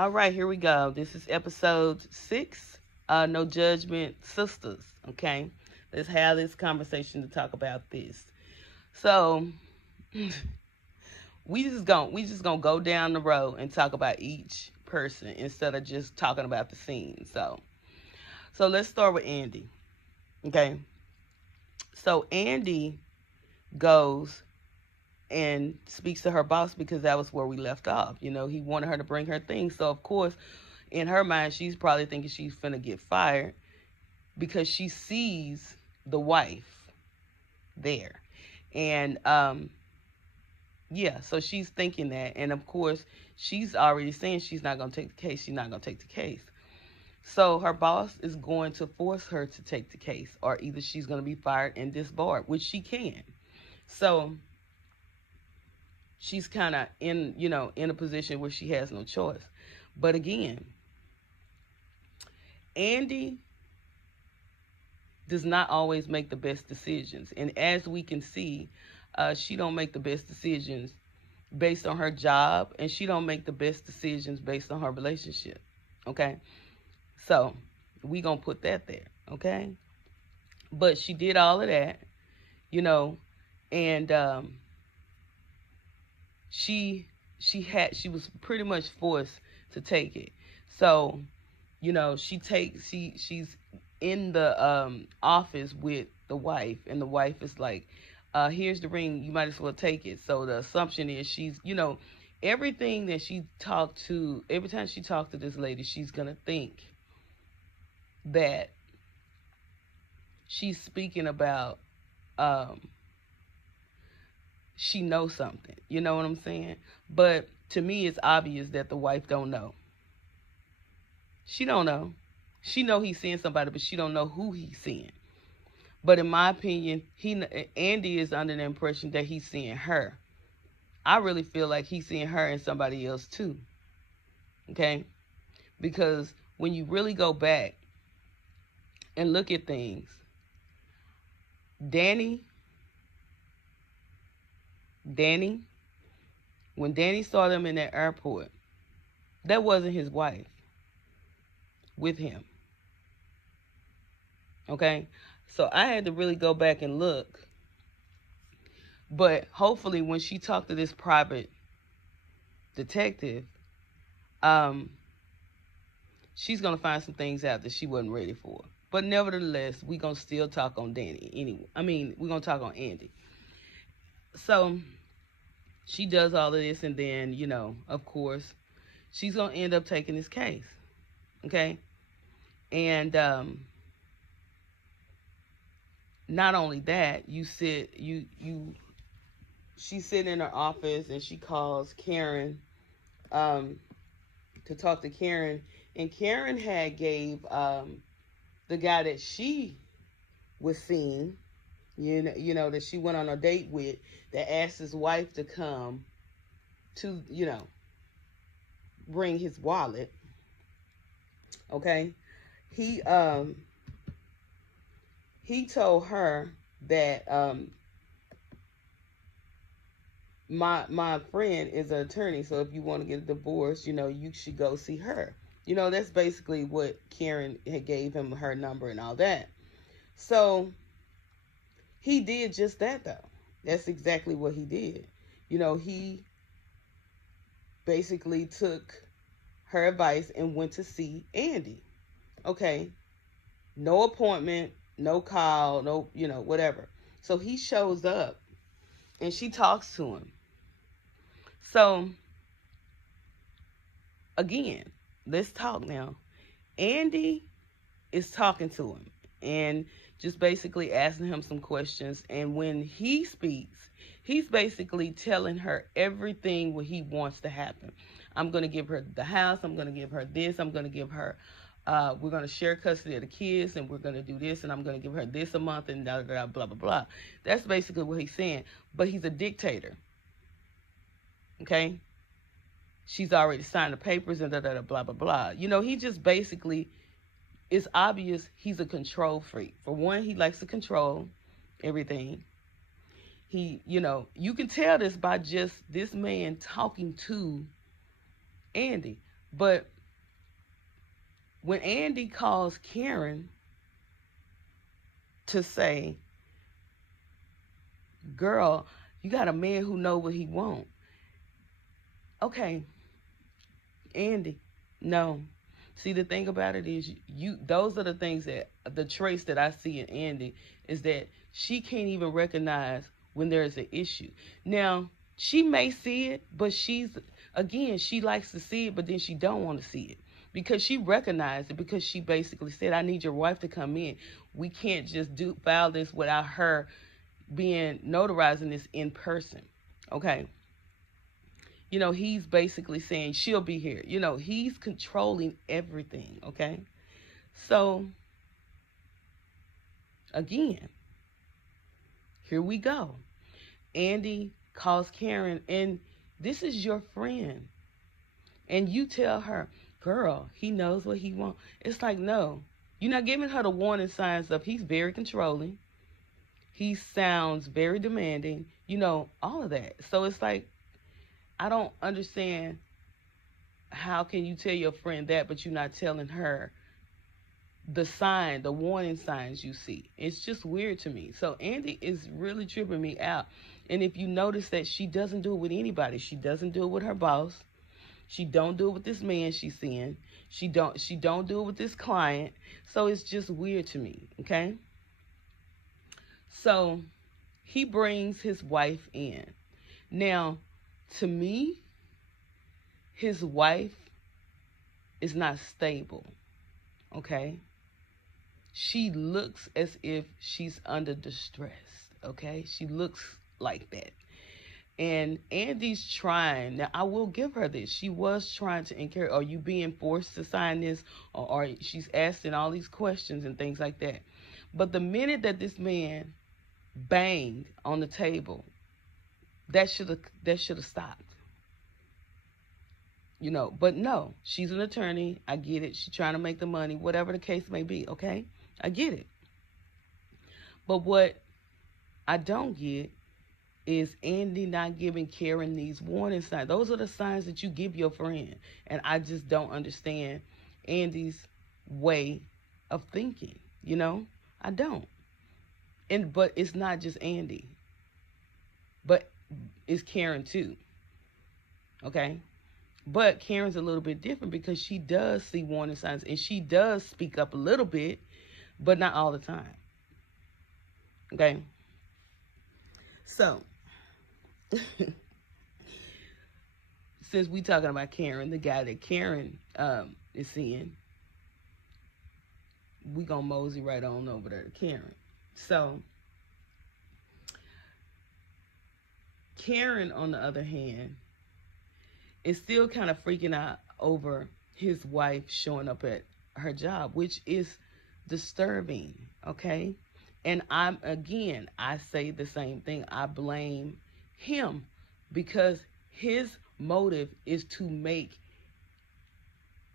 All right, here we go. This is episode 6. No Judgment Sisters. Okay, let's have this conversation to talk about this. So we just gonna go down the road and talk about each person instead of just talking about the scene. So let's start with Andy. Okay, so Andy goes and speaks to her boss because that was where we left off. He wanted her to bring her things. So of course, in her mind, she's probably thinking she's finna get fired because she sees the wife there. And yeah, so she's thinking that. And of course, she's already saying she's not gonna take the case. She's not gonna take the case. So her boss is going to force her to take the case, or either she's gonna be fired and disbarred, which she can. So she's kind of in a position where she has no choice. But again, Andy does not always make the best decisions, and as we can see, she don't make the best decisions based on her job, and she don't make the best decisions based on her relationship. Okay, so we gonna put that there. Okay, but she did all of that, and she was pretty much forced to take it. So she's in the office with the wife, and the wife is like, here's the ring, you might as well take it. So the assumption is she's, everything that every time she talked to this lady, she's gonna think that she's speaking about she knows something. You know what I'm saying? But to me, it's obvious that the wife don't know. She don't know. She know he's seeing somebody, but she don't know who he's seeing. But in my opinion, Andy is under the impression that he's seeing her. I really feel like he's seeing her and somebody else too. Okay? Because when you really go back and look at things, Danny, when Danny saw them in that airport, that wasn't his wife with him. Okay? So I had to really go back and look. But hopefully when she talked to this private detective, she's going to find some things out that she wasn't ready for. But nevertheless, we're going to still talk on Danny anyway. We're going to talk on Andy. So she does all of this, and then, of course, she's going to end up taking this case. Okay? And not only that, she's sitting in her office, and she calls Karen to talk to Karen, and Karen had gave the guy that she was seeing, that she went on a date with, that asked his wife to come to, bring his wallet. Okay, he told her that my friend is an attorney, so if you want to get a divorce, you should go see her. That's basically what Karen had gave him, her number and all that. So he did just that, though. That's exactly what he did. He basically took her advice and went to see Andy. Okay. No appointment, no call, no, whatever. So he shows up and she talks to him. So, again, let's talk now. Andy is talking to him and just basically asking him some questions. And when he speaks, he's basically telling her everything what he wants to happen. I'm going to give her the house. I'm going to give her this. I'm going to give her, we're going to share custody of the kids, and we're going to do this, and I'm going to give her this a month, and blah, blah, blah, blah, blah. That's basically what he's saying. But he's a dictator. Okay? She's already signed the papers and blah, blah, blah. He just basically, it's obvious he's a control freak. For one, he likes to control everything. You can tell this by just this man talking to Andy. But when Andy calls Karen to say, girl, you got a man who know what he want. Okay, Andy, no. See, the thing about it is, those are the things the traits that I see in Andy, is that she can't even recognize when there's an issue. Now, she may see it, but she likes to see it, but then she don't want to see it. Because she recognized it, because she basically said, I need your wife to come in. We can't just file this without her being notarizing this in person. Okay. He's basically saying she'll be here. He's controlling everything, okay? So, again, here we go. Andy calls Karen, and this is your friend. And you tell her, girl, he knows what he wants. It's like, no. You're not giving her the warning signs of he's very controlling. He sounds very demanding. All of that. So it's like, I don't understand, how can you tell your friend that, but you're not telling her the warning signs you see. It's just weird to me. So Andy is really tripping me out. And if you notice that she doesn't do it with anybody, she doesn't do it with her boss. She don't do it with this man she's seeing. She don't do it with this client. So it's just weird to me, okay? So he brings his wife in. Now, to me, his wife is not stable, okay? She looks as if she's under distress, okay? She looks like that. And Andy's trying. Now, I will give her this. She was trying to encourage, are you being forced to sign this? Or she's asking all these questions and things like that. But the minute that this man banged on the table, that should have stopped. But no, she's an attorney. I get it. She's trying to make the money, whatever the case may be, okay? I get it. But what I don't get is Andy not giving Karen these warning signs. Those are the signs that you give your friend. And I just don't understand Andy's way of thinking, I don't. But it's not just Andy. But it's Karen too. Okay? But Karen's a little bit different because she does see warning signs and she does speak up a little bit, but not all the time. Okay? So, since we talking about Karen, the guy that Karen is seeing, we gonna mosey right on over there to Karen. So, Karen, on the other hand, is still kind of freaking out over his wife showing up at her job, which is disturbing, okay? And I say the same thing. I blame him because his motive is to make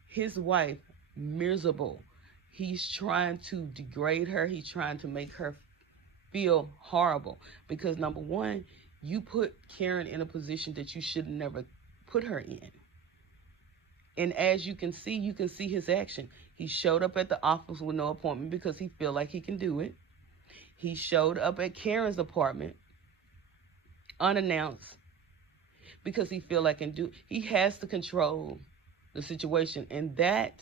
his wife miserable. He's trying to degrade her. He's trying to make her feel horrible because, number one, you put Karen in a position that you should never put her in. And as you can see his action. He showed up at the office with no appointment because he feel like he can do it. He showed up at Karen's apartment unannounced because he feel like he has to control the situation, and that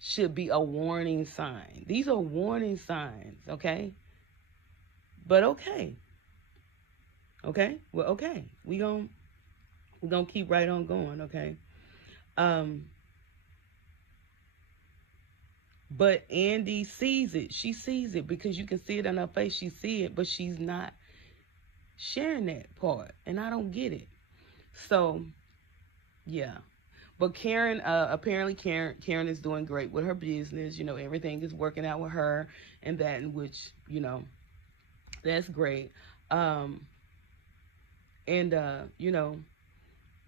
should be a warning sign. These are warning signs, okay? But okay. Okay? Well, okay. We're gonna keep right on going, okay? But Andy sees it. She sees it because you can see it on her face. She see it, but she's not sharing that part. And I don't get it. So, yeah. But Karen, apparently Karen is doing great with her business. Everything is working out with her and that, in which, that's great.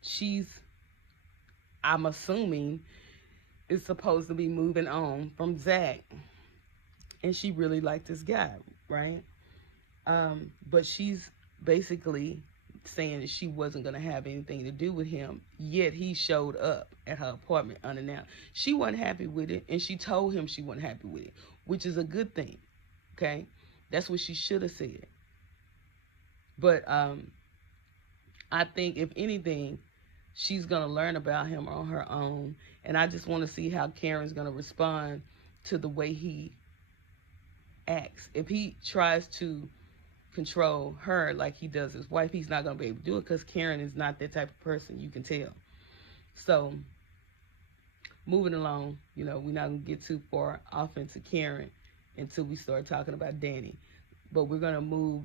She's, I'm assuming, is supposed to be moving on from Zach. And she really liked this guy, right? But she's basically saying that she wasn't going to have anything to do with him, yet he showed up at her apartment unannounced. She wasn't happy with it, and she told him she wasn't happy with it, which is a good thing. Okay, that's what she should have said. But I think if anything, she's gonna learn about him on her own, and I just want to see how Karen's gonna respond to the way he acts. If he tries to control her like he does his wife, he's not gonna be able to do it because Karen is not that type of person. You can tell. So moving along, we're not gonna get too far off into Karen until we start talking about Danny. But we're gonna move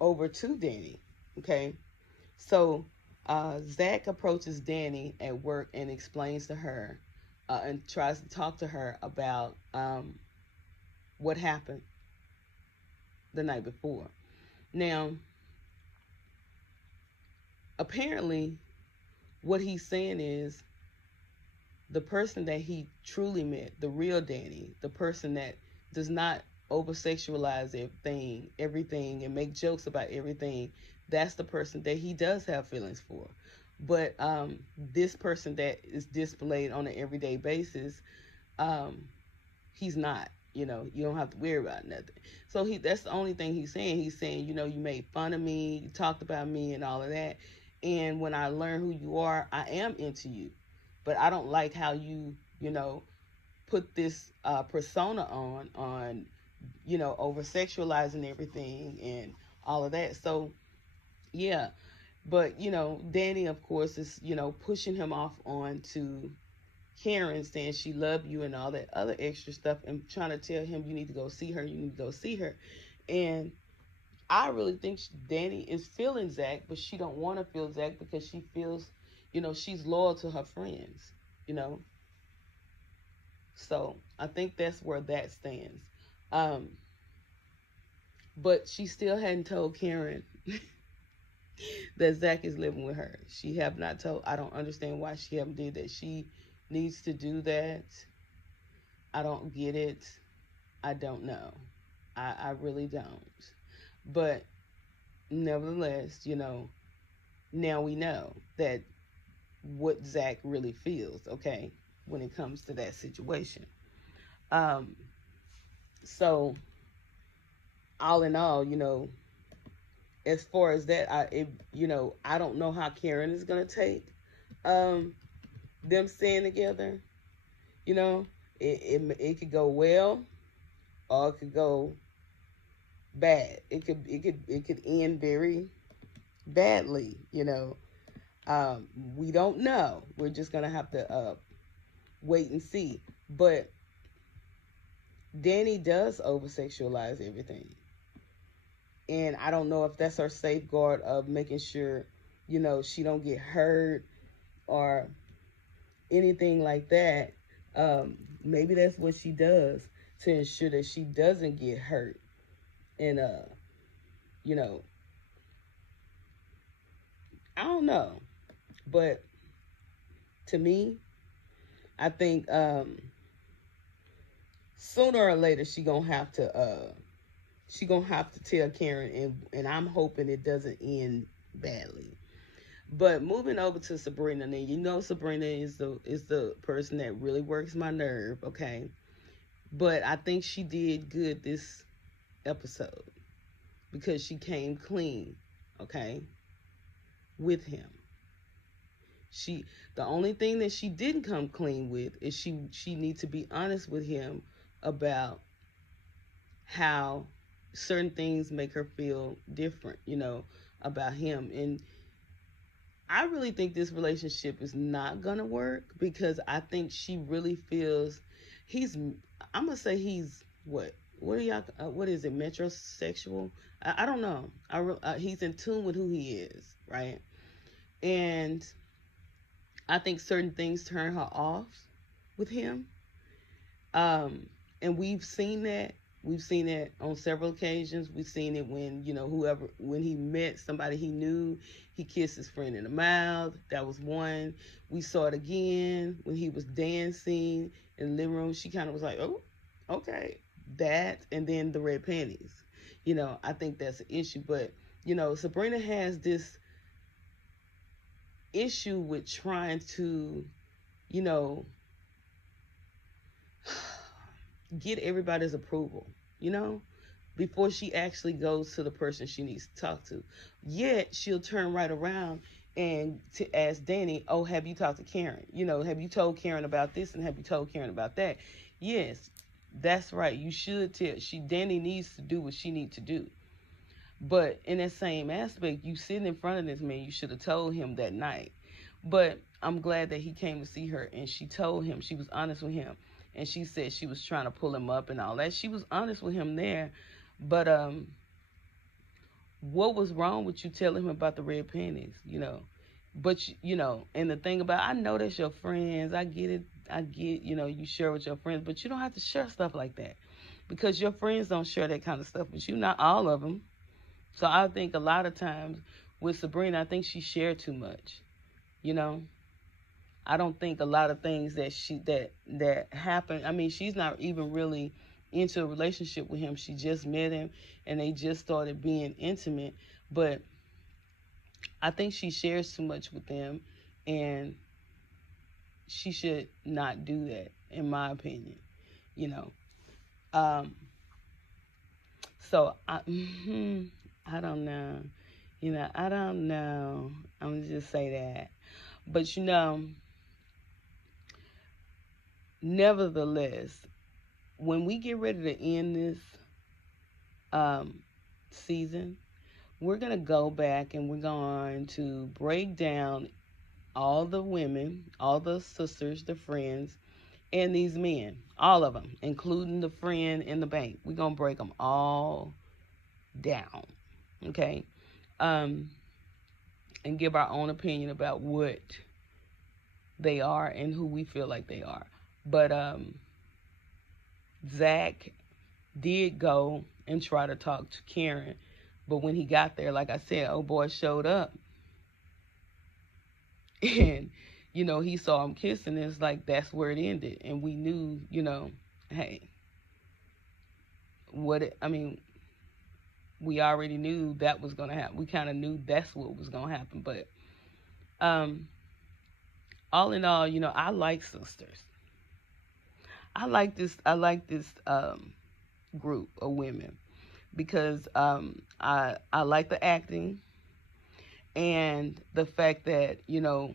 over to Danny. Okay, so Zach approaches Danny at work and explains to her and tries to talk to her about what happened the night before. Now, apparently, what he's saying is the person that he truly met, the real Danny, the person that does not over-sexualize everything and make jokes about everything, that's the person that he does have feelings for. But this person that is displayed on an everyday basis, he's not. You don't have to worry about nothing. So that's the only thing he's saying. He's saying, you made fun of me, you talked about me and all of that. And when I learn who you are, I am into you. But I don't like how you put this persona on over-sexualizing everything and all of that. So, yeah. But, Danny, of course, is, pushing him off onto Karen, saying she loved you and all that other extra stuff, and trying to tell him, you need to go see her, And I really think Danny is feeling Zach, but she don't want to feel Zach because she feels, she's loyal to her friends, So I think that's where that stands. But she still hadn't told Karen that Zach is living with her. She have not told. I don't understand why she haven't did that. She needs to do that. I don't get it. I don't know. I really don't. But nevertheless, now we know that what Zach really feels, okay, when it comes to that situation. So all in all, as far as that, I don't know how Karen is gonna take them staying together. It could go well, or it could go bad. It could end very badly. We don't know. We're just gonna have to wait and see. But Danny does over-sexualize everything. And I don't know if that's her safeguard of making sure, she don't get hurt or anything like that. Maybe that's what she does to ensure that she doesn't get hurt. And, I don't know. But to me, I think sooner or later she gonna have to tell Karen, and I'm hoping it doesn't end badly. But moving over to Sabrina, now Sabrina is the person that really works my nerve, okay? But I think she did good this episode because she came clean, okay, with him. The only thing that she didn't come clean with is she needs to be honest with him about how certain things make her feel different, about him. And I really think this relationship is not gonna work because I think she really feels I'm gonna say he's what is it, metrosexual? I don't know. He's in tune with who he is, right? And I think certain things turn her off with him. And we've seen that. We've seen it on several occasions. We've seen it when, when he met somebody he knew, he kissed his friend in the mouth. That was one. We saw it again when he was dancing in the living room. She kind of was like, oh, okay, that. And then the red panties. I think that's an issue. But, Sabrina has this issue with trying to, you know, get everybody's approval, you know, before she actually goes to the person she needs to talk to. Yet she'll turn right around and to ask Danny, oh, have you talked to Karen? You know, have you told Karen about this and have you told Karen about that? Yes, that's right. You should tell. Danny needs to do what she needs to do. But in that same aspect, you sitting in front of this man, you should have told him that night. But I'm glad that he came to see her and she told him, she was honest with him. And she said she was trying to pull him up and all that. She was honest with him there. But what was wrong with you telling him about the red panties, you know? But, you know, and the thing about, I know that's your friends. I get it. I get, you know, you share with your friends. But you don't have to share stuff like that. Because your friends don't share that kind of stuff with you. Not all of them. So I think a lot of times with Sabrina, I think she shared too much, you know. I don't think a lot of things that happen. I mean, she's not even really into a relationship with him. She just met him and they just started being intimate. But I think she shares too much with them and she should not do that, in my opinion, you know. So I don't know. You know, I don't know. I'm going to just say that. But, you know, nevertheless, when we get ready to end this season, we're going to go back and we're going to break down all the women, all the sisters, the friends, and these men. All of them, including the friend in the bank. We're going to break them all down. Okay? And give our own opinion about what they are and who we feel like they are. But Zach did go and try to talk to Karen, but when he got there, like I said, old boy showed up, and you know, he saw him kissing. And it's like that's where it ended, and we knew, you know, hey, we already knew that was going to happen. We kind of knew that's what was going to happen. But all in all, you know, I like sisters. I like this group of women because I like the acting and the fact that, you know,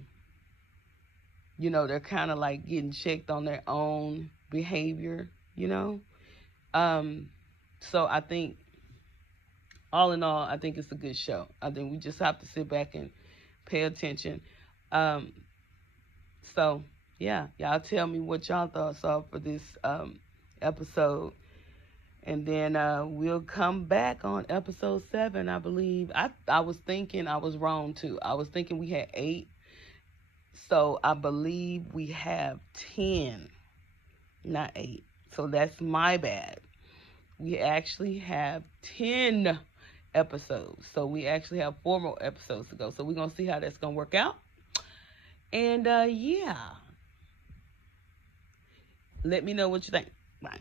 they're kind of like getting checked on their own behavior, you know. So I think, all in all, I think it's a good show. I think we just have to sit back and pay attention. So, yeah, y'all tell me what y'all thoughts are for this episode. And then we'll come back on episode 7, I believe. I was thinking I was wrong, too. I was thinking we had 8. So I believe we have 10, not 8. So that's my bad. We actually have 10 episodes. So we actually have 4 more episodes to go. So we're going to see how that's going to work out. And yeah. Let me know what you think. Bye.